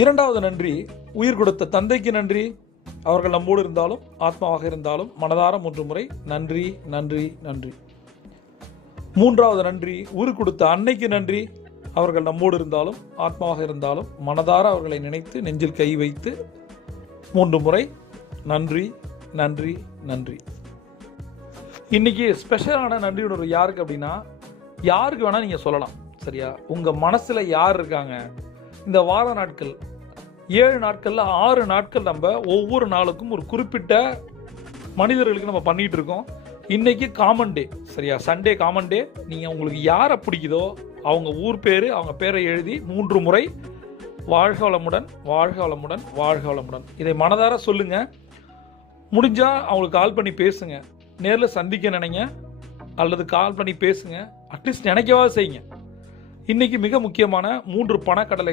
இரண்டாவது நன்றி, உயிர் கொடுத்த தந்தைக்கு நன்றி. அவர்கள் நம்மோடு இருந்தாலும் ஆத்மாவாக இருந்தாலும் மனதார 3 முறை நன்றி நன்றி நன்றி. மூன்றாவது நன்றி, உயிர் கொடுத்த அன்னைக்கு நன்றி. அவர்கள் நம்மோடு இருந்தாலும் ஆத்மாவாக இருந்தாலும் மனதார அவர்களை நினைத்து நெஞ்சில் கை வைத்து 3 முறை நன்றி நன்றி நன்றி. இன்னைக்கு ஸ்பெஷலான நன்றி உணர்வு யாருக்கு அப்படின்னா, யாருக்கு வேணால் நீங்கள் சொல்லலாம். சரியா? உங்கள் மனசில் யார் இருக்காங்க? இந்த வார நாட்கள் 7 நாட்களில் 6 நாட்கள் நம்ம ஒவ்வொரு நாளுக்கும் ஒரு குறிப்பிட்ட மனிதர்களுக்கு நம்ம பண்ணிகிட்டு இருக்கோம். இன்றைக்கி காமன் டே. சரியா? சண்டே காமன் டே. நீங்கள் உங்களுக்கு யாரை பிடிக்குதோ அவங்க ஊர் பேர், அவங்க பேரை எழுதி 3 முறை வாழ்க வளமுடன் வாழ்க வளமுடன் வாழ்க வளமுடன் இதை மனதார சொல்லுங்கள். முடிஞ்சால் அவங்களுக்கு கால் பண்ணி பேசுங்க. நேரில் சந்திக்க நினைங்க அல்லது கால் பண்ணி பேசுங்க. அட்லீஸ்ட் நினைக்கவா செய்யுங்க. இன்றைக்கி மிக முக்கியமான 3 பணக்கடலைகள்